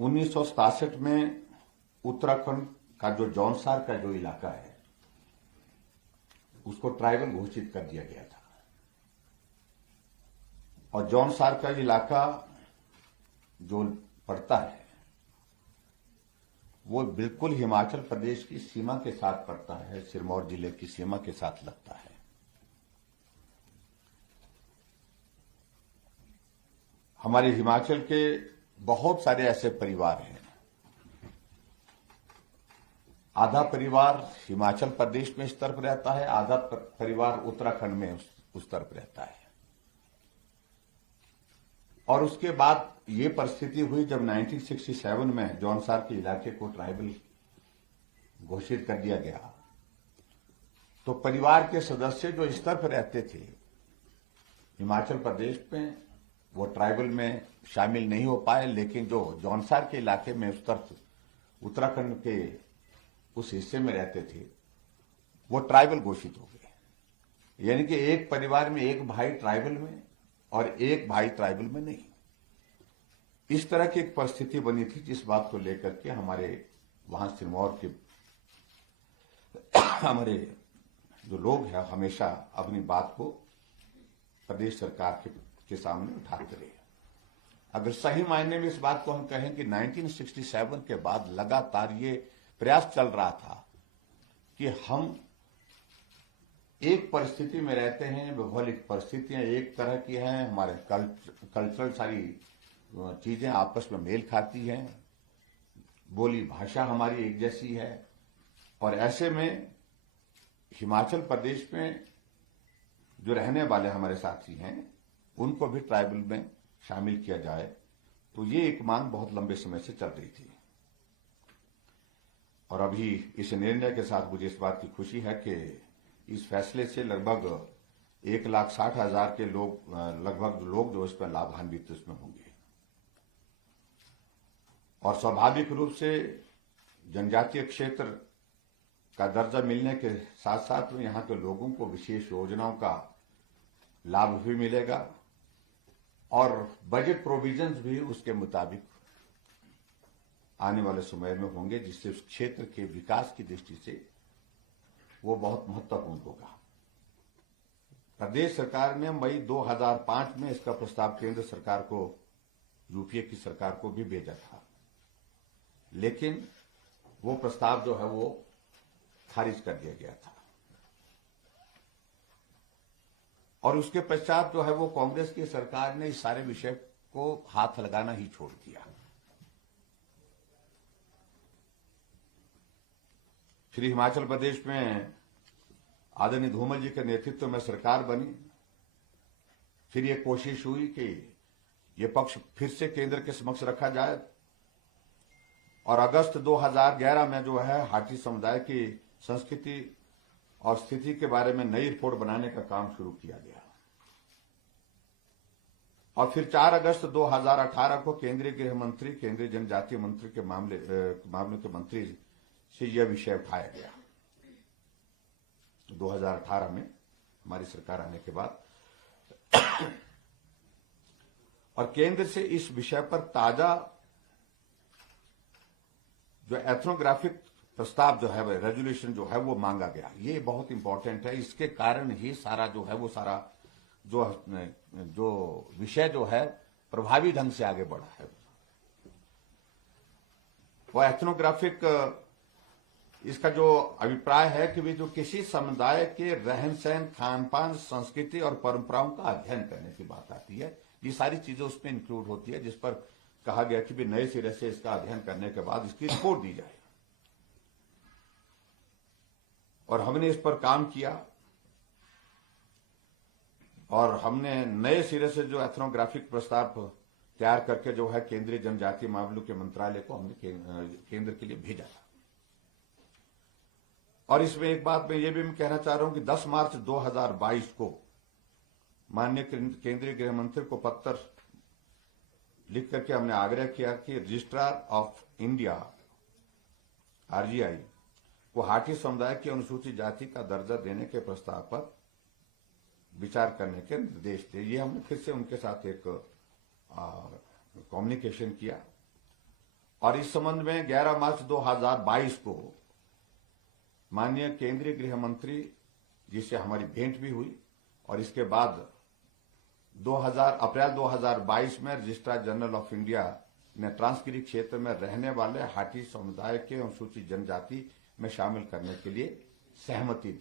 1967 में उत्तराखंड का जो जौनसार का जो इलाका है उसको ट्राइबल घोषित कर दिया गया था। और जौनसार का इलाका जो पड़ता है वो बिल्कुल हिमाचल प्रदेश की सीमा के साथ पड़ता है, सिरमौर जिले की सीमा के साथ लगता है। हमारे हिमाचल के बहुत सारे ऐसे परिवार हैं, आधा परिवार हिमाचल प्रदेश में इस तरफ रहता है, आधा परिवार उत्तराखंड में उस तरफ रहता है। और उसके बाद ये परिस्थिति हुई जब 1967 में जौनसार के इलाके को ट्राइबल घोषित कर दिया गया, तो परिवार के सदस्य जो इस तरफ रहते थे हिमाचल प्रदेश में, वो ट्राइबल में शामिल नहीं हो पाए, लेकिन जो जौनसार के इलाके में उस तरफ उत्तराखंड के उस हिस्से में रहते थे वो ट्राइबल घोषित हो गए। यानी कि एक परिवार में एक भाई ट्राइबल में और एक भाई ट्राइबल में नहीं। इस तरह की एक परिस्थिति बनी थी, जिस बात को लेकर के हमारे वहां सिरमौर के हमारे जो लोग हैं हमेशा अपनी बात को प्रदेश सरकार के सामने उठाते रहे। अगर सही मायने में इस बात को हम कहें कि 1967 के बाद लगातार ये प्रयास चल रहा था कि हम एक परिस्थिति में रहते हैं, भौगोलिक परिस्थितियां एक तरह की हैं, हमारे कल्चरल सारी चीजें आपस में मेल खाती हैं, बोली भाषा हमारी एक जैसी है, और ऐसे में हिमाचल प्रदेश में जो रहने वाले हमारे साथी हैं उनको भी ट्राइबल में शामिल किया जाए। तो ये एक मांग बहुत लंबे समय से चल रही थी। और अभी इस निर्णय के साथ मुझे इस बात की खुशी है कि इस फैसले से लगभग 1,60,000 के लोग लगभग लोग जो इसमें लाभान्वित इसमें होंगे। और स्वाभाविक रूप से जनजातीय क्षेत्र का दर्जा मिलने के साथ साथ में यहाँ के लोगों को विशेष योजनाओं का लाभ भी मिलेगा और बजट प्रोविजंस भी उसके मुताबिक आने वाले समय में होंगे, जिससे उस क्षेत्र के विकास की दृष्टि से वो बहुत महत्वपूर्ण होगा। प्रदेश सरकार ने मई 2005 में इसका प्रस्ताव केंद्र सरकार को, यूपीए की सरकार को भी भेजा था, लेकिन वो प्रस्ताव जो है वो खारिज कर दिया गया था। और उसके पश्चात जो है वो कांग्रेस की सरकार ने इस सारे विषय को हाथ लगाना ही छोड़ दिया। फिर हिमाचल प्रदेश में आदरणीय धूमल जी के नेतृत्व में सरकार बनी। फिर ये कोशिश हुई कि ये पक्ष फिर से केंद्र के समक्ष रखा जाए, और अगस्त 2011 में जो है हाटी समुदाय की संस्कृति और स्थिति के बारे में नई रिपोर्ट बनाने का काम शुरू किया गया। और फिर 4 अगस्त 2018 को केंद्रीय गृह मंत्री, केंद्रीय जनजातीय मंत्री के मामलों के मंत्री से यह विषय उठाया गया 2018 में हमारी सरकार आने के बाद। और केंद्र से इस विषय पर ताजा जो एथनोग्राफिक प्रस्ताव जो है, रेजोल्यूशन जो है वो मांगा गया। ये बहुत इंपॉर्टेंट है। इसके कारण ही सारा जो है वो सारा जो विषय जो है प्रभावी ढंग से आगे बढ़ा है। वो एथनोग्राफिक इसका जो अभिप्राय है कि वे जो किसी समुदाय के रहन सहन, खान पान, संस्कृति और परंपराओं का अध्ययन करने की बात आती है, ये सारी चीजें उसमें इंक्लूड होती है, जिस पर कहा गया कि नए सिरे से इसका अध्ययन करने के बाद इसकी रिपोर्ट दी जाए। और हमने इस पर काम किया और हमने नए सिरे से जो एथनोग्राफिक प्रस्ताव तैयार करके जो है केंद्रीय जनजातीय मामलों के मंत्रालय को हमने केंद्र के लिए भेजा था। और इसमें एक बात मैं ये भी कहना चाह रहा हूं कि 10 मार्च 2022 को माननीय केंद्रीय गृह मंत्री को पत्र लिख करके हमने आग्रह किया कि रजिस्ट्रार ऑफ इंडिया आरजीआई को हाटी समुदाय की अनुसूचित जाति का दर्जा देने के प्रस्ताव पर विचार करने के निर्देश दिए। ये हमने फिर से उनके साथ एक कम्युनिकेशन किया और इस संबंध में 11 मार्च 2022 को माननीय केंद्रीय गृह मंत्री जिससे हमारी भेंट भी हुई और इसके बाद अप्रैल 2022 में रजिस्ट्रार जनरल ऑफ इंडिया ने ट्रांसगिरी क्षेत्र में रहने वाले हाटी समुदाय के अनुसूचित जनजाति में शामिल करने के लिए सहमति दी।